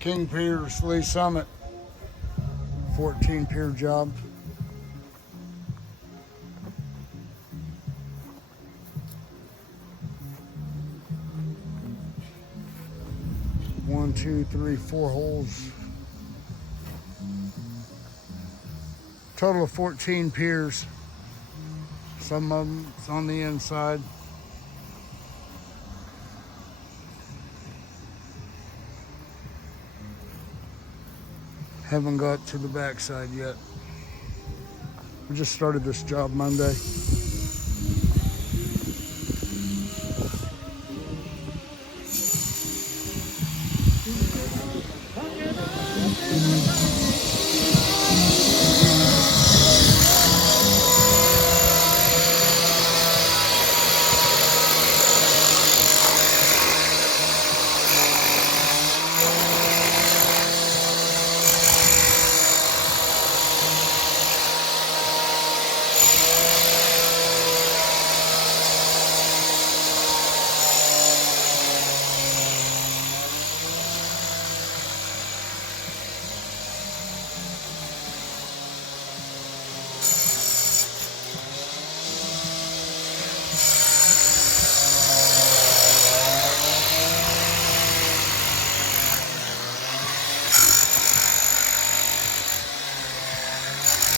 King Piers, Lee Summit, 14 pier job. One, two, three, 4 holes. Total of 14 piers. Some of them is on the inside. Haven't got to the backside yet. We just started this job Monday.